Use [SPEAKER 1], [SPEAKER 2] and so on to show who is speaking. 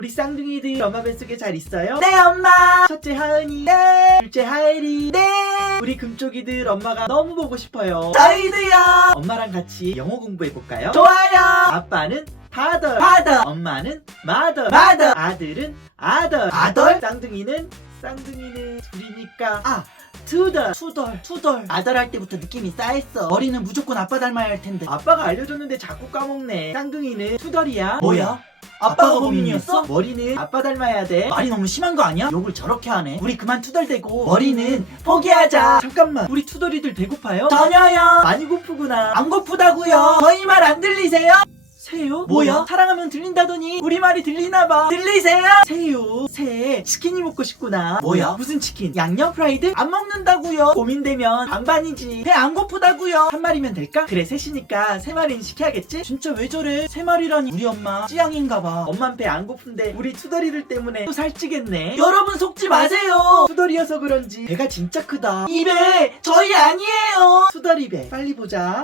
[SPEAKER 1] 우리 쌍둥이들 엄마 뱃속에 잘 있어요? 네 엄마! 첫째 하은이 네! 둘째 하엘이 네! 우리 금쪽이들 엄마가 너무 보고 싶어요. 저희도요! 엄마랑 같이 영어 공부해볼까요? 좋아요! 아빠는 father, 엄마는 mother, 아들은 other, 쌍둥이는 둘이니까 투덜. 아들 할 때부터 느낌이 쌓였어. 머리는 무조건 아빠 닮아야 할 텐데. 아빠가 알려줬는데 자꾸 까먹네. 쌍둥이는 투덜이야.
[SPEAKER 2] 뭐야? 아빠가 범인이었어?
[SPEAKER 1] 머리는 아빠 닮아야 돼.
[SPEAKER 2] 말이 너무 심한 거 아니야? 욕을 저렇게 하네.
[SPEAKER 1] 우리 그만 투덜대고
[SPEAKER 2] 머리는 포기하자.
[SPEAKER 1] 잠깐만, 우리 투덜이들 배고파요?
[SPEAKER 2] 전혀요.
[SPEAKER 1] 많이 고프구나.
[SPEAKER 2] 안 고프다고요.
[SPEAKER 1] 저희 말 안 들리세요? 새요?
[SPEAKER 2] 뭐야?
[SPEAKER 1] 사랑하면 들린다더니 우리 말이 들리나봐.
[SPEAKER 2] 들리세요?
[SPEAKER 1] 새요? 새 치킨이 먹고 싶구나.
[SPEAKER 2] 뭐야?
[SPEAKER 1] 무슨 치킨? 양념 프라이드? 안 먹는다고요. 고민되면 반반이지.
[SPEAKER 2] 배 안 고프다고요.
[SPEAKER 1] 한 마리면 될까? 그래, 셋이니까 세 마리는 시켜야겠지?
[SPEAKER 2] 진짜 왜 저래? 세 마리라니. 우리 엄마 찌양인가봐.
[SPEAKER 1] 엄만 배 안 고픈데 우리 투덜이들 때문에 또 살찌겠네.
[SPEAKER 2] 여러분 속지 마세요.
[SPEAKER 1] 투덜이어서 그런지 배가 진짜 크다.
[SPEAKER 2] 이 배 저희 아니에요.
[SPEAKER 1] 투덜이 배 빨리 보자.